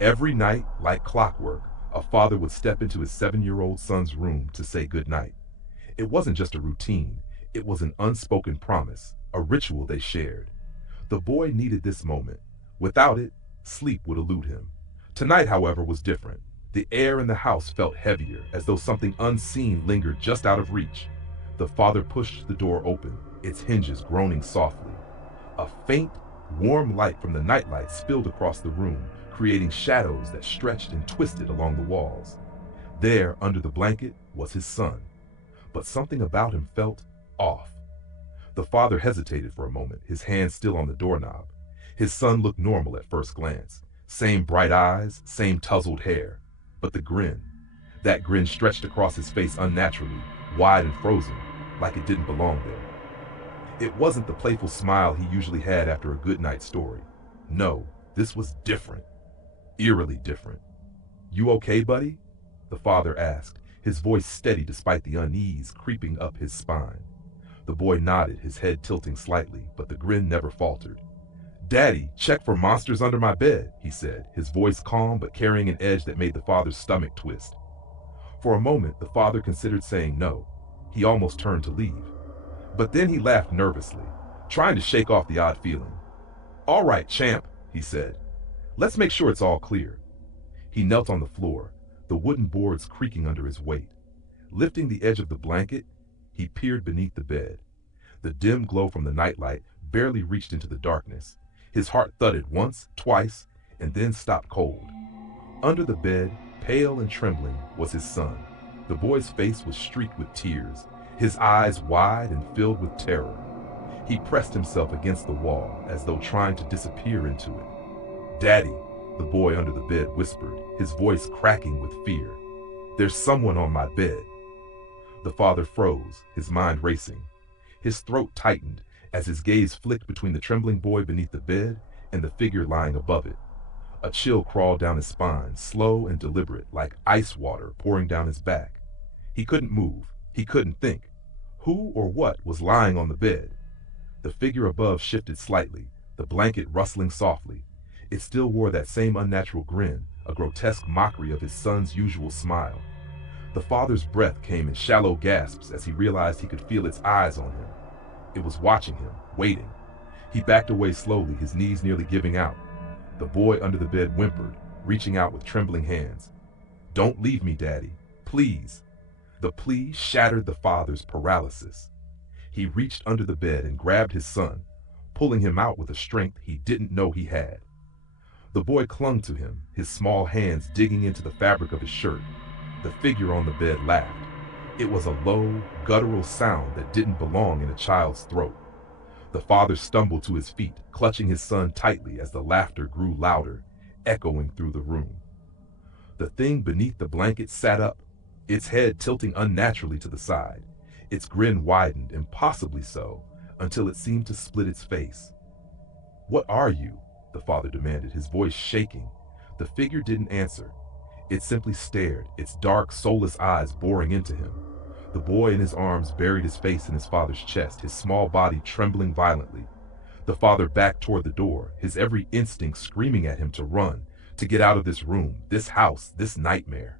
Every night, like clockwork, a father would step into his 7-year-old son's room to say goodnight. It wasn't just a routine, it was an unspoken promise, a ritual they shared. The boy needed this moment. Without it, sleep would elude him. Tonight, however, was different. The air in the house felt heavier, as though something unseen lingered just out of reach. The father pushed the door open, its hinges groaning softly. A faint, warm light from the nightlight spilled across the room, creating shadows that stretched and twisted along the walls. There, under the blanket, was his son. But something about him felt off. The father hesitated for a moment, his hand still on the doorknob. His son looked normal at first glance. Same bright eyes, same tousled hair. But the grin, that grin stretched across his face unnaturally, wide and frozen, like it didn't belong there. It wasn't the playful smile he usually had after a good night story. No, this was different. Eerily different. "You okay, buddy?" the father asked, his voice steady despite the unease creeping up his spine. The boy nodded, his head tilting slightly, but the grin never faltered. "Daddy, check for monsters under my bed," he said, his voice calm but carrying an edge that made the father's stomach twist. For a moment, the father considered saying no. He almost turned to leave. But then he laughed nervously, trying to shake off the odd feeling. "All right, champ," he said. "Let's make sure it's all clear." He knelt on the floor, the wooden boards creaking under his weight. Lifting the edge of the blanket, he peered beneath the bed. The dim glow from the nightlight barely reached into the darkness. His heart thudded once, twice, and then stopped cold. Under the bed, pale and trembling, was his son. The boy's face was streaked with tears, his eyes wide and filled with terror. He pressed himself against the wall as though trying to disappear into it. "Daddy," the boy under the bed whispered, his voice cracking with fear. "There's someone on my bed." The father froze, his mind racing. His throat tightened as his gaze flicked between the trembling boy beneath the bed and the figure lying above it. A chill crawled down his spine, slow and deliberate, like ice water pouring down his back. He couldn't move. He couldn't think. Who or what was lying on the bed? The figure above shifted slightly, the blanket rustling softly. It still wore that same unnatural grin, a grotesque mockery of his son's usual smile. The father's breath came in shallow gasps as he realized he could feel its eyes on him. It was watching him, waiting. He backed away slowly, his knees nearly giving out. The boy under the bed whimpered, reaching out with trembling hands. "Don't leave me, Daddy. Please." The plea shattered the father's paralysis. He reached under the bed and grabbed his son, pulling him out with a strength he didn't know he had. The boy clung to him, his small hands digging into the fabric of his shirt. The figure on the bed laughed. It was a low, guttural sound that didn't belong in a child's throat. The father stumbled to his feet, clutching his son tightly as the laughter grew louder, echoing through the room. The thing beneath the blanket sat up, its head tilting unnaturally to the side. Its grin widened, impossibly so, until it seemed to split its face. "What are you?" the father demanded, his voice shaking. The figure didn't answer. It simply stared, its dark, soulless eyes boring into him. The boy in his arms buried his face in his father's chest, his small body trembling violently. The father backed toward the door, his every instinct screaming at him to run, to get out of this room, this house, this nightmare.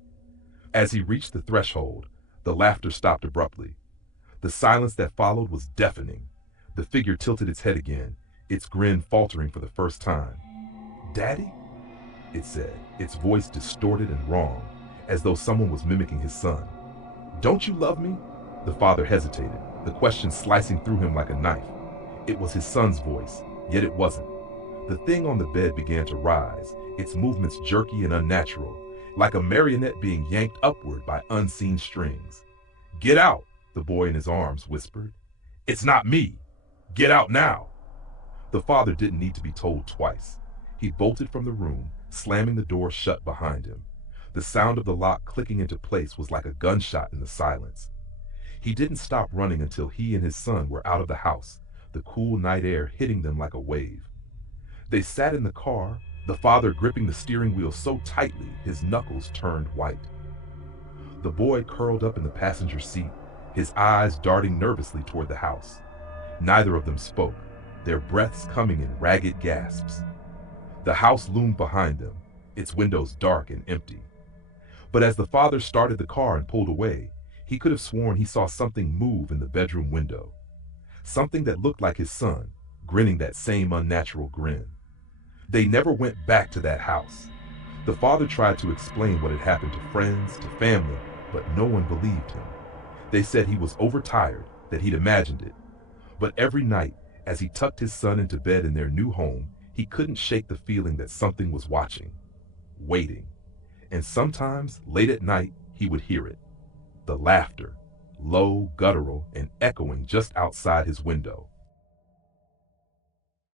As he reached the threshold, the laughter stopped abruptly. The silence that followed was deafening. The figure tilted its head again, its grin faltering for the first time. "Daddy?" it said, its voice distorted and wrong, as though someone was mimicking his son. "Don't you love me?" The father hesitated, the question slicing through him like a knife. It was his son's voice, yet it wasn't. The thing on the bed began to rise, its movements jerky and unnatural, like a marionette being yanked upward by unseen strings. "Get out," the boy in his arms whispered. "It's not me. Get out now." The father didn't need to be told twice. He bolted from the room, slamming the door shut behind him. The sound of the lock clicking into place was like a gunshot in the silence. He didn't stop running until he and his son were out of the house, the cool night air hitting them like a wave. They sat in the car, the father gripping the steering wheel so tightly his knuckles turned white. The boy curled up in the passenger seat, his eyes darting nervously toward the house. Neither of them spoke, their breaths coming in ragged gasps. The house loomed behind them, its windows dark and empty. But as the father started the car and pulled away, he could have sworn he saw something move in the bedroom window. Something that looked like his son, grinning that same unnatural grin. They never went back to that house. The father tried to explain what had happened to friends, to family, but no one believed him. They said he was overtired, that he'd imagined it. But every night, as he tucked his son into bed in their new home, he couldn't shake the feeling that something was watching, waiting. And sometimes, late at night, he would hear it. The laughter, low, guttural, and echoing just outside his window.